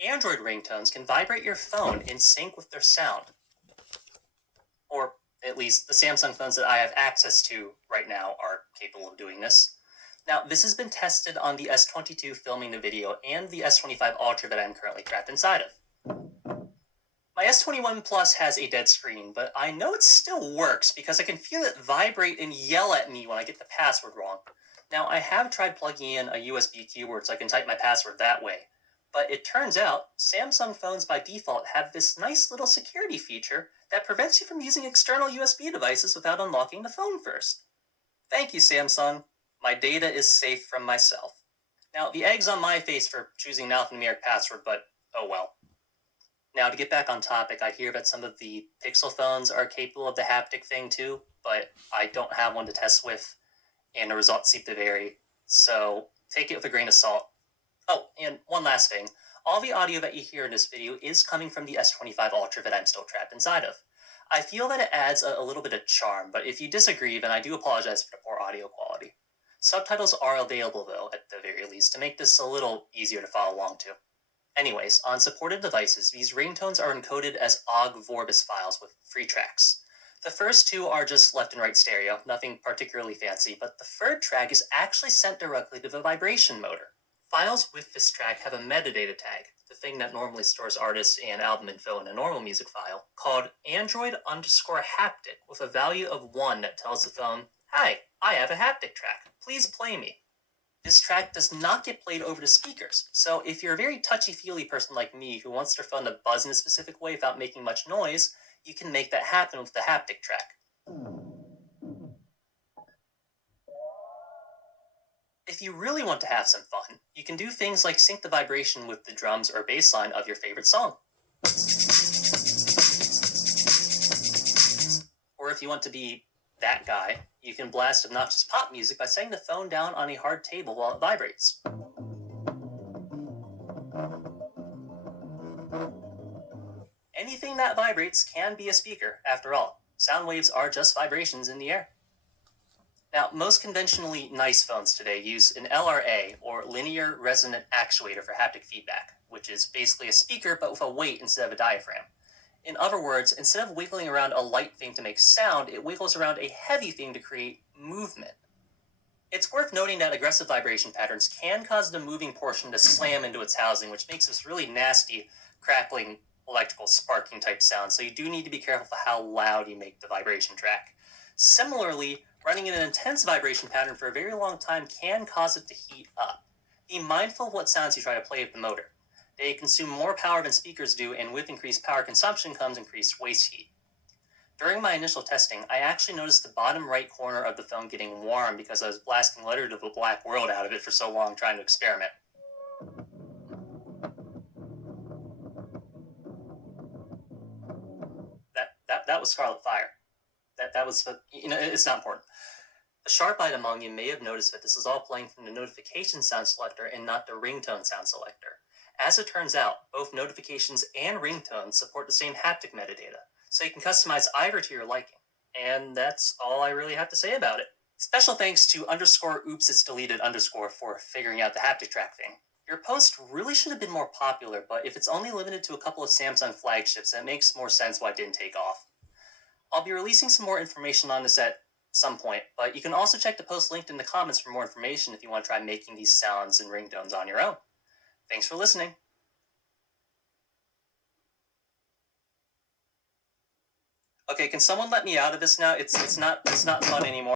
Android ringtones can vibrate your phone in sync with their sound. Or at least the Samsung phones that I have access to right now are capable of doing this. Now, this has been tested on the S22 filming the video and the S25 Ultra that I'm currently trapped inside of. My S21 Plus has a dead screen, but I know it still works because I can feel it vibrate and yell at me when I get the password wrong. Now, I have tried plugging in a USB keyboard so I can type my password that way, but it turns out Samsung phones by default have this nice little security feature that prevents you from using external USB devices without unlocking the phone first. Thank you, Samsung. My data is safe from myself. Now, the egg's on my face for choosing an alphanumeric password, but oh well. Now, to get back on topic, I hear that some of the Pixel phones are capable of the haptic thing too, but I don't have one to test with, and the results seem to vary, so take it with a grain of salt. Oh, and one last thing. All the audio that you hear in this video is coming from the S25 Ultra that I'm still trapped inside of. I feel that it adds a little bit of charm, but if you disagree, then I do apologize for the poor audio quality. Subtitles are available, though, at the very least, to make this a little easier to follow along to. Anyways, on supported devices, these ringtones are encoded as OGG Vorbis files with free tracks. The first two are just left and right stereo, nothing particularly fancy, but the third track is actually sent directly to the vibration motor. Files with this track have a metadata tag, the thing that normally stores artists and album info in a normal music file, called Android_Haptic with a value of 1 that tells the phone, "Hi, I have a haptic track. Please play me." This track does not get played over the speakers, so if you're a very touchy-feely person like me who wants their phone to buzz in a specific way without making much noise, you can make that happen with the haptic track. If you really want to have some fun, you can do things like sync the vibration with the drums or bass line of your favorite song. Or if you want to be that guy, you can blast obnoxious pop music by setting the phone down on a hard table while it vibrates. Anything that vibrates can be a speaker, after all. Sound waves are just vibrations in the air. Now, most conventionally nice phones today use an LRA, or linear resonant actuator, for haptic feedback, which is basically a speaker but with a weight instead of a diaphragm. In other words, instead of wiggling around a light thing to make sound, it wiggles around a heavy thing to create movement. It's worth noting that aggressive vibration patterns can cause the moving portion to slam into its housing, which makes this really nasty, crackling, electrical sparking type sound, so you do need to be careful for how loud you make the vibration track. Similarly, running in an intense vibration pattern for a very long time can cause it to heat up. Be mindful of what sounds you try to play with the motor. They consume more power than speakers do, and with increased power consumption comes increased waste heat. During my initial testing, I actually noticed the bottom right corner of the phone getting warm because I was blasting Letter to the Black World out of it for so long trying to experiment. That was Scarlet Fire. That was, it's not important. The sharp-eyed among you may have noticed that this is all playing from the notification sound selector and not the ringtone sound selector. As it turns out, both notifications and ringtones support the same haptic metadata, so you can customize either to your liking. And that's all I really have to say about it. Special thanks to _oops_it's_deleted_ for figuring out the haptic track thing. Your post really should have been more popular, but if it's only limited to a couple of Samsung flagships, it makes more sense why it didn't take off. I'll be releasing some more information on this at some point, but you can also check the post linked in the comments for more information if you want to try making these sounds and ringtones on your own. Thanks for listening. Okay, can someone let me out of this now? It's not fun anymore.